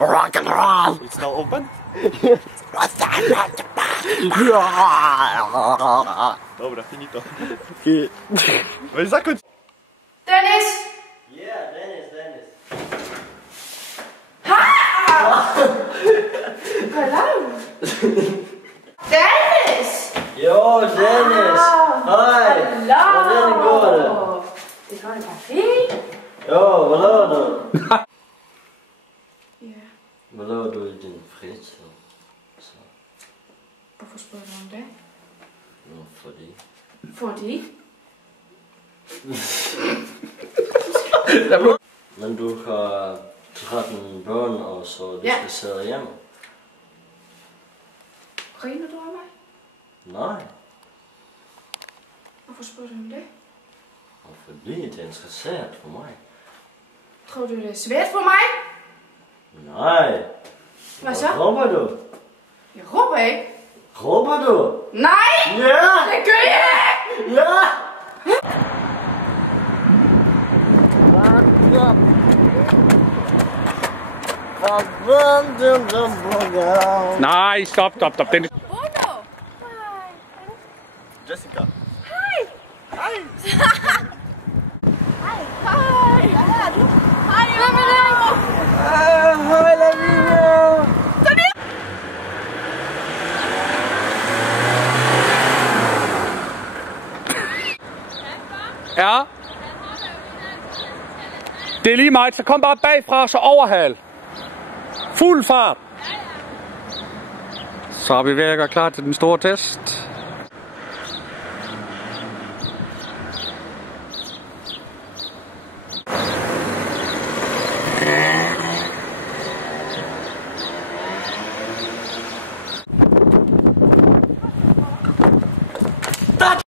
Rock and roll. It's now open. Dobra, finito. Mais ça continue. Dennis! Yeah, Dennis. Hvad laver du? Dennis! Jo, Dennis. Hej. Hvordan går det? Det går da bare fint. Jo, hvad laver du? Ja. Hvad laver du i din fritid? Så. Hvorfor spørger du om det? Nå, fordi. Fordi? Men du har 13 børn, og så du skal sidde hjemme. Griner du af mig? Nej, Hvorfor spørger du om det? og fordi det er interessant for mig. Tror du, det er svært for mig? Nej. Hvad så? Råber du? Jeg råber ikke. Råber du? Nej! Ja! Det gør jeg ikke! Ja! Nej, stop. Den... Bono! Jessica. Hej! Hej! Hvem er det? Hej, Lavinia! Ja. Det er lige meget, så kom bare bagfra, så overhal. Fuld fart. Så er vi ved at gøre klar til den store test.